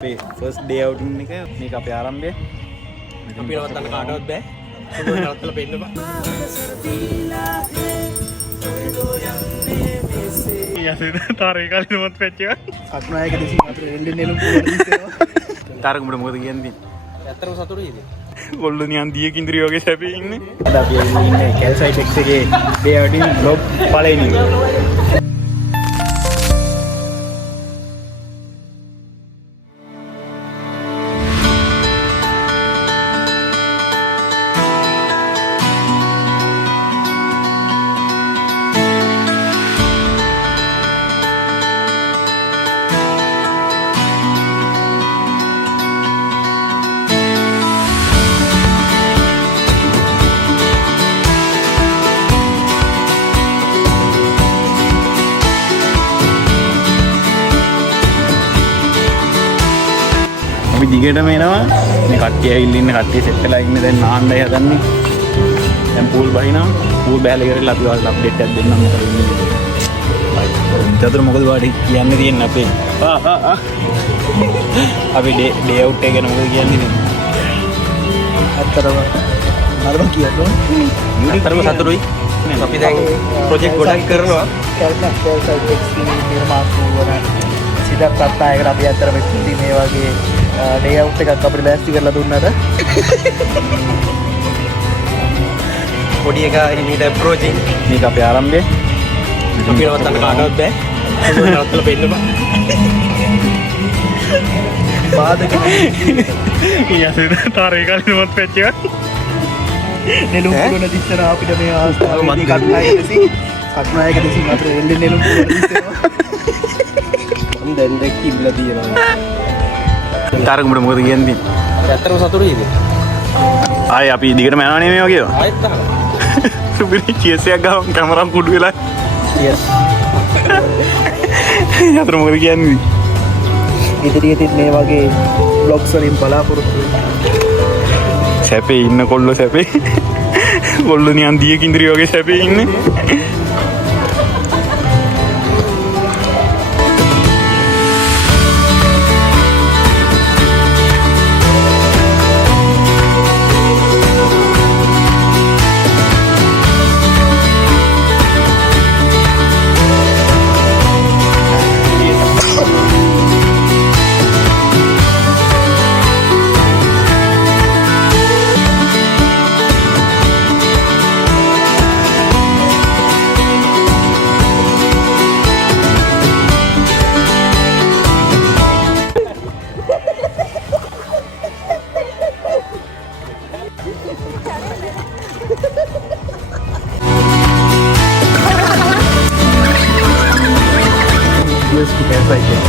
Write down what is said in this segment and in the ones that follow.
First day අවුටින් එක මේක අපේ ආරම්භය. අපි නවත්තන්න කාටවත් බෑ. ඔයගොල්ලෝ නවත්තලා පෙන්න බෑ. යසේ තාරේ කාලේ මොකද වෙච්චේ? අත්නායක දෙසින් අතර එල්ලෙන් නෙළුම් පුරන ඉස්සෙනවා. තාරක උඹට මොකද කියන්නේ? ඇත්තටම සතුටුයිද? ඔල්ලු නියන් දිය කිඳිරි වගේ සැපේ ඉන්නේ. අද අපි ඉන්නේ කැල්සයිට් එක්ස් එකේ ඩේ අවුටින් බ්ලොග් පළවෙනි එක. අපි දිගටම එනවා මේ කට්ටිය ඇවිල්ලා ඉන්න කට්ටිය සෙට් වෙලා ඉන්නේ දැන් නාන්නයි හදන්නේ දැන් පූල් බහිනවා පූල් බහලා ඉවරලා අපි ඔයාලට අප්ඩේට් එකක් දෙන්නම් මොකද ඉන්නේ චතුර මොකද වාඩි කියන්න තියෙන්නේ අපේ අපි ඩේ අවුට් එක ගැන මොකද කියන්නේ ඇත්තටම නරම කියනවා අතරම සතුටුයි අපි දැන් ප්‍රොජෙක්ට් ගොඩක් කරනවා කැල්සයිට් එක්ස් නිර්මාණය වන සිද්ධාර්ථ අත්නායකට අපි ඇත්තටම ඉතින් මේ වගේ ඩේ අවුට් එකක් අපිට ලෑස්ති කරලා දුන්නාට පොඩි එකා හිමීට අප්‍රෝචින් මේක අපේ ආරම්භය අපි නවත්තන්න කාටවත් බෑ ඔයගොල්ලෝ නවත්තලා පෙන්න බෑ බාධක යසේ තාරේ කාලේ මොකද වෙච්චේ නෙළුම් පුරන දිස්සන අපිට මේ ආස්ථාව මදි කට්නායක දෙසින් අතර එල්ලෙන් නෙළුම් පුරන දිස්සනවා මම දැන් දැක්ක ඉල්ලලා තියෙනවා තාරක උඹට මොකද කියන්නේ ඇත්තටම සතුටුයිද ආයේ අපි දිගටම යනවා නේ මේ වගේ ආයෙත් තමයි සුබිරි චීස් එකක් ගාව කැමරාව කුඩු වෙලා යස් යාතර මොකද කියන්නේ ඉදිරියේදී මේ වගේ බ්ලොග්ස් වලින් බලාපොරොත්තු සැපේ ඉන්න කොල්ලෝ සැපේ කොල්ලෝ නියන් දිය කිඳිරි වගේ සැපේ ඉන්නේ Yes, we can fight it.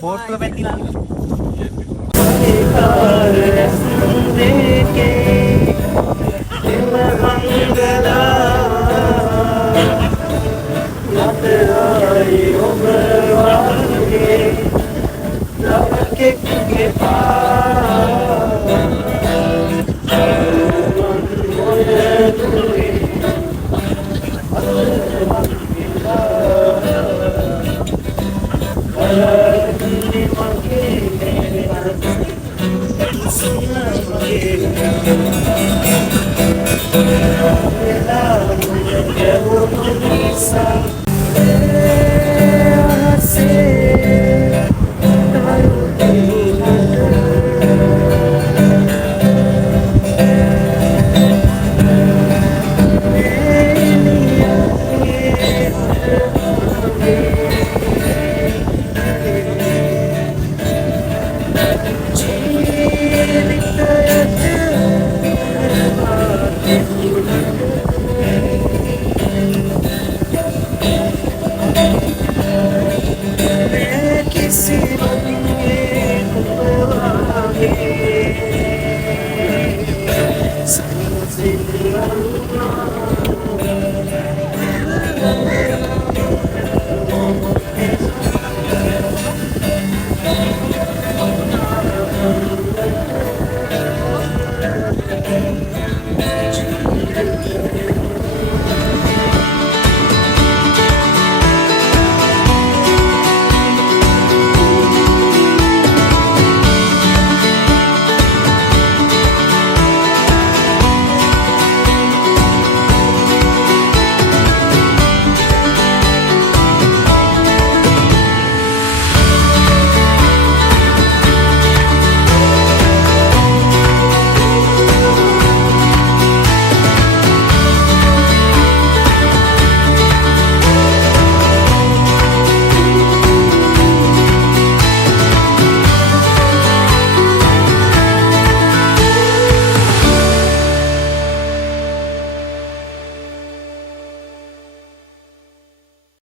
බෝට්ටුව පැත්තිලා